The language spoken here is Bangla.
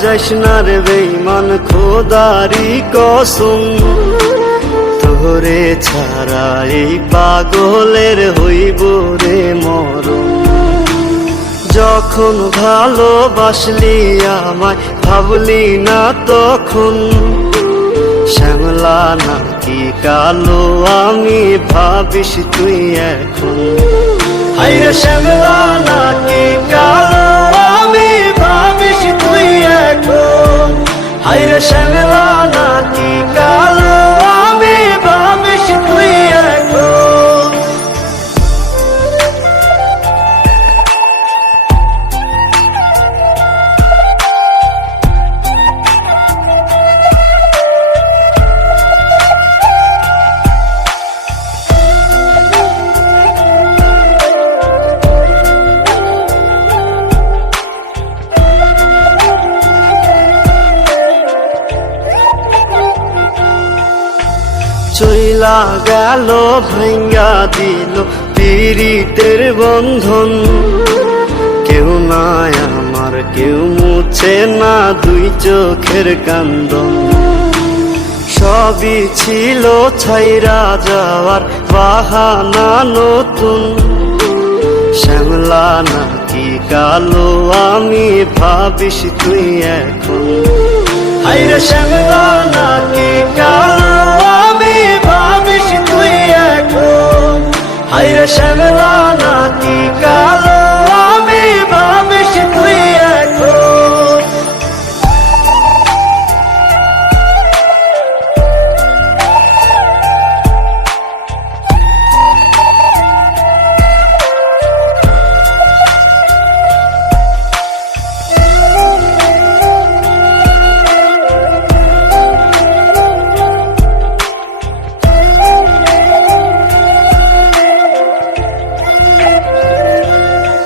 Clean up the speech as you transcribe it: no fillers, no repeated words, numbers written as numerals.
যাইস না রে বেঈমান খোদারি কসম, তোরে ছাড়া এই পাগলের হইব রে মরণ। যখন ভালোবাসলি আমায় ভাবলি না তখন, শ্যামলা নাকি কালো আমি ভাবিস তুই এখন। হায়রে শ্যামলা নাকি কালো আমি ভাবিস তুই এখন। হায়রে শ্যামলা নাকি কালো আমি ভাবিস তুই এখন। চইলা গেল ভাঙ্গা দিল পীড়িতের বন্ধন, কেউ নাই আমার কেউ মুছে না দুই চোখের কান্দন। সবই ছিল ছাইরা যাওয়ার বাহানা নতুন, শ্যামলা নাকি কালো আমি ভাবিস তুই এখন। হায়রে শ্যামলা নাকি কালো আমি ভাবিস তুই এখন। হায়রে শ্যামলা